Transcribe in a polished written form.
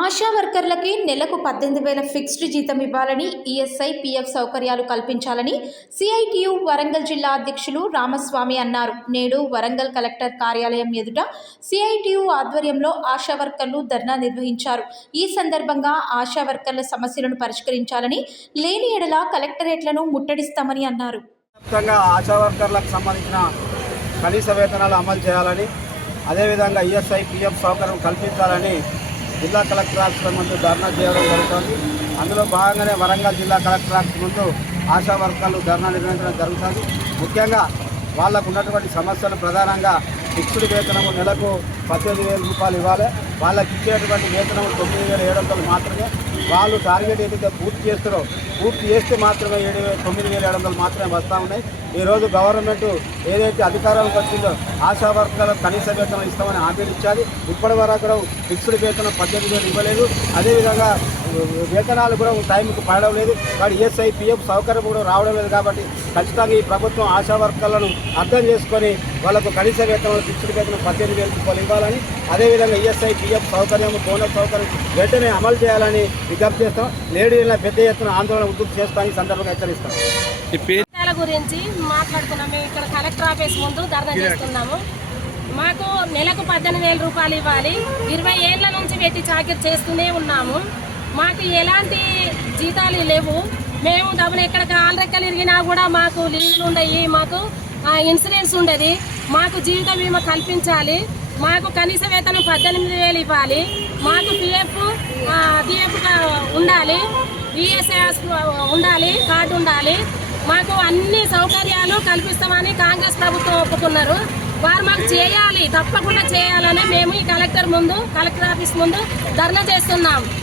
ఆశా వర్కర్లకి నెలకు 18,000 ఫిక్స్డ్ జీతం ఇవ్వాలని, ఈఎస్ఐ, పీఎఫ్ సౌకర్యాలు కల్పించాలని సిఐటియు వరంగల్ జిల్లా అధ్యక్షులు రామస్వామి అన్నారు. నేడు వరంగల్ కలెక్టర్ కార్యాలయం ఎదుట సిఐటియు ఆధ్వర్యంలో ఆశా వర్కర్లు ధర్నా నిర్వహించారు. ఈ సందర్భంగా ఆశా వర్కర్ల సమస్యలను పరిష్కరించాలని, లేని ఎడల కలెక్టరేట్లను ముట్టడిస్తామని అన్నారు. ఆశా వర్కర్లకు సంబంధించిన కనీస వేతనాలు అమలు చేయాలని, అదేవిధంగా ఈఎస్ఐ, పీఎఫ్ సౌకర్యం కల్పించాలని జిల్లా కలెక్టర్ ఆఫీస్ ముందు ధర్నా చేయడం జరుగుతుంది. అందులో భాగంగానే వరంగల్ జిల్లా కలెక్టర్ ఆఫీస్ ముందు ఆశా వర్కర్లు ధర్నా నిర్వహించడం జరుగుతుంది. ముఖ్యంగా వాళ్ళకు ఉన్నటువంటి సమస్యలు ప్రధానంగా ఫిక్స్డ్ వేతనము నెలకు 18,000 రూపాయలు ఇవ్వాలి. వాళ్ళకి ఇచ్చేటువంటి వేతనం 9,700 మాత్రమే. వాళ్ళు టార్గెట్ ఏదైతే పూర్తి చేస్తే మాత్రమే 9,700 మాత్రమే వస్తూ ఉన్నాయి. ఈరోజు గవర్నమెంట్ ఏదైతే అధికారంలోకి వచ్చిందో ఆశా వర్కర్లకు కనీస వేతనం ఇస్తామని హామీలు ఇచ్చారు. ఇప్పటి వరకు కూడా ఫిక్స్డ్ వేతనం 18,000 ఇవ్వలేదు. అదేవిధంగా వేతనాలు కూడా టైంకి పడడం లేదు. వాడు ఈఎస్ఐ, పీఎఫ్ సౌకర్యం కూడా రావడం లేదు. కాబట్టి ఖచ్చితంగా ఈ ప్రభుత్వం ఆశా వర్కర్లను అర్థం చేసుకొని వాళ్ళకు కనీస వేతనం ఫిక్స్డ్ వేతనం 18,000 రూపాయలు ఇవ్వాలని, అదేవిధంగా ఈఎస్ఐ, పీఎఫ్ సౌకర్యం, బోనస్ సౌకర్యం వెంటనే అమలు చేయాలని విజ్ఞప్తి చేస్తాం. లేడీల పెద్ద ఎత్తున ఆందోళన ఉద్యమం చేస్తామని సందర్భంగా హెచ్చరిస్తాం. గురించి మాట్లాడుతున్నాము. మేము ఇక్కడ కలెక్టర్ ఆఫీస్ ముందు ధర్నా చేస్తున్నాము. మాకు నెలకు 18,000 రూపాయలు ఇవ్వాలి. 20 ఏళ్ల నుంచి పెట్టి చాకరీ చేస్తూనే ఉన్నాము. మాకు ఎలాంటి జీతాలు లేవు. మేము డబ్బులు ఎక్కడ కాలరెక్కలు ఇరిగినా కూడా మాకు లీవ్లు ఉండయి, మాకు ఇన్సూరెన్స్ ఉండేది. మాకు జీవిత బీమా కల్పించాలి. మాకు కనీస వేతనం 18,000 ఇవ్వాలి. మాకు పిఎఫ్ ఉండాలి, ఈఎస్ఐ ఉండాలి, కార్డు ఉండాలి. మాకు అన్ని సౌకర్యాలు కల్పిస్తామని కాంగ్రెస్ ప్రభుత్వం ఒప్పుకున్నారు. వారు మాకు చేయాలి, తప్పకుండా చేయాలని మేము ఈ కలెక్టర్ ఆఫీస్ ముందు ధర్నా చేస్తున్నాం.